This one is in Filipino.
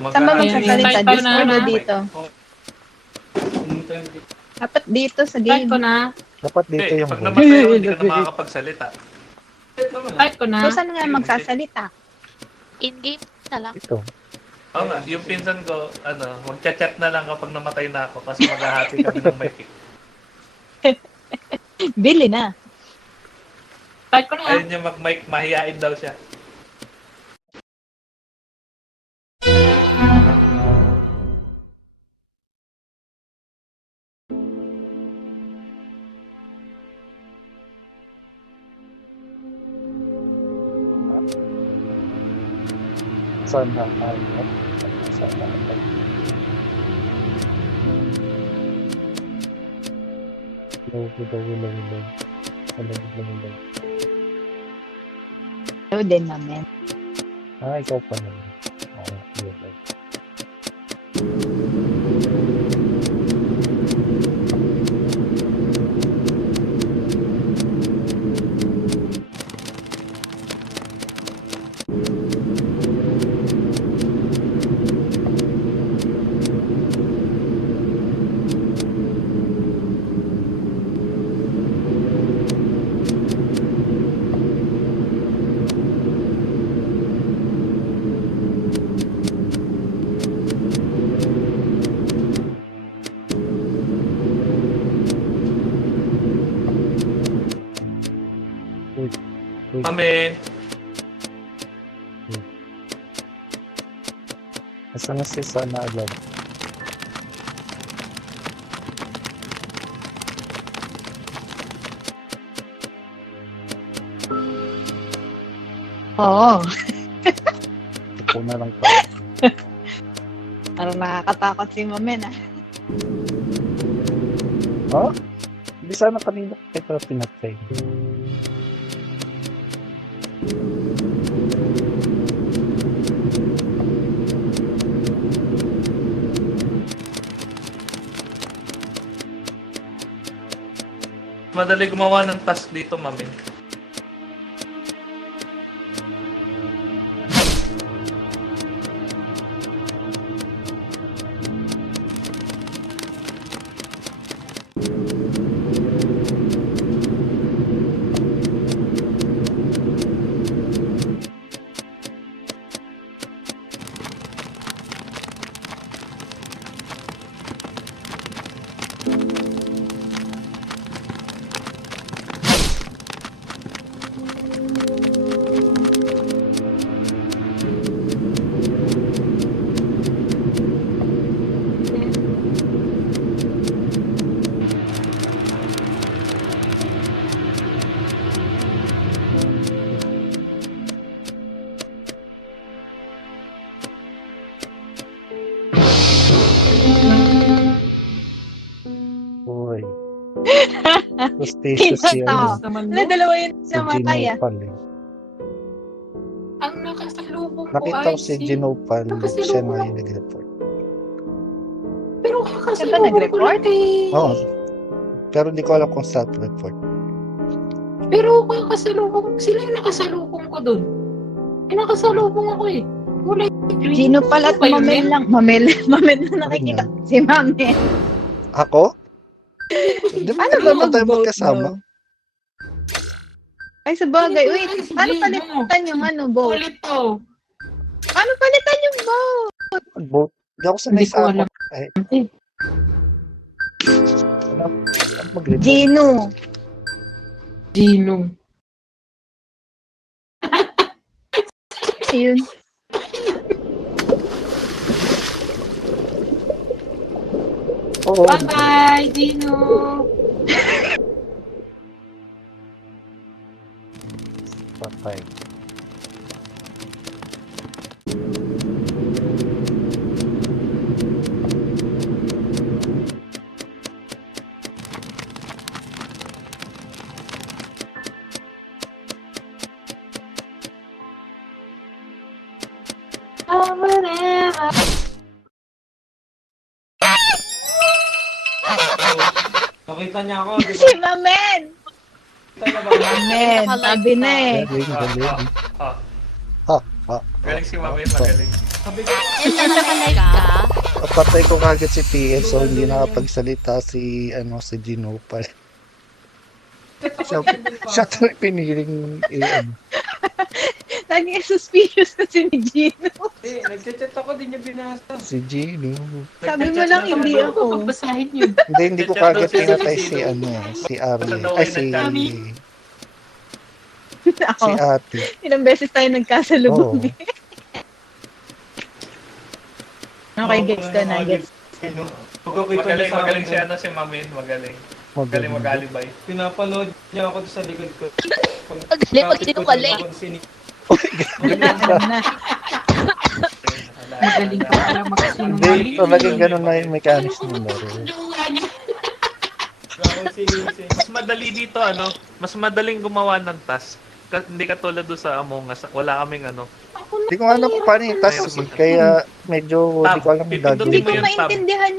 Saan ba Mag-aayos. magsasalita? Invite ko na. Discord o dito? Dapat dito sa Type ko game. na. Dapat dito Hindi, yung pag voice. namatay ako, hindi ka na makakapagsalita. Type ko na. So, saan nga magsasalita? In-game na lang. Ito. Oo nga, yung pinsan ko, magchat-chat na lang kapag namatay na ako kasi maghahati kami ng mic. Bili na. Type ko na. Ayun yung mag-mic, mahihain daw siya. Sana ay sana ay Low. Hello din namin. Ikaw pa naman. Okay. Kami, Asa na si Sana agad? Oo. Ito na lang pa. Parang nakakatakot si Mamen ah. Hindi sana kanina ito pinatay. madali gumawa ng task dito, mami. Uy. Suspicious Sino to? yan. Naman Wala, dalawa yun Si namatay ah. Ginopal eh. Ang nakasalubong ko Nakita ay ko si Ginopal. Nakasalubong Siya na ako. yung nag-report. Pero Siya ba kakasalubong ko nag-report? lang eh. Oo. Pero hindi ko alam kung self-report. Pero kakasalubong, sila yung nakasalubong ko dun. May nakasalubong ako eh. Wala yung Sino pala at Ano ba yun, Mamel Mel? lang. Mamel na nakikita. Ano Si Mamel. Ako? Di ba Ano ba tayo mag-vote magkasama? mo? Ay, sa bagay. Ano ba Uy, yan? Si paano Gino? palitan yung vote? Ulit to. Paano palitan yung vote? Mag-vote. Hindi ako sanay Hindi ko sa alam. Ay, Eh, ano mag-report? Gino. Gino. Ayun. Oo. Bye-bye, Gino. Patay. Nakita niya ako, di Si Mamel. ba? Mamel. Sabi na eh. Galing. Ah, Ha. galing si mami, magaling. Naka-live ka? Patay ko kagad si PS so hindi nakapagsalita si si Ginopal. Siya talaga piniling Naging suspicious kasi ni Gino. Nagchat ako, di niya binasa. si Gino. Sabi mo lang, hindi Paano ko ako. pagbasahin yun? Hindi ko kagad pinatay si si Ari. Ay si Ako. Ate. Ilang beses tayo nagkasalubong. Oo. Okay, gets ko na, gets. Magaling si si Mamin, magaling. Magaling mag-alibay. Pinapanood niya ako sa likod ko. Magaling magsinungaling. Alam na. Magaling ka pala Hindi, magsinungaling. talagang ganun na yung mechanics ng laro. Mas madali dito, mas madaling gumawa ng task. Hindi katulad doon sa Among Us. Wala kaming Hindi ko alam kung paano yung task kaya medyo hindi ko alam kung Pipindutin Hindi gagawin. ko yung tab. maintindihan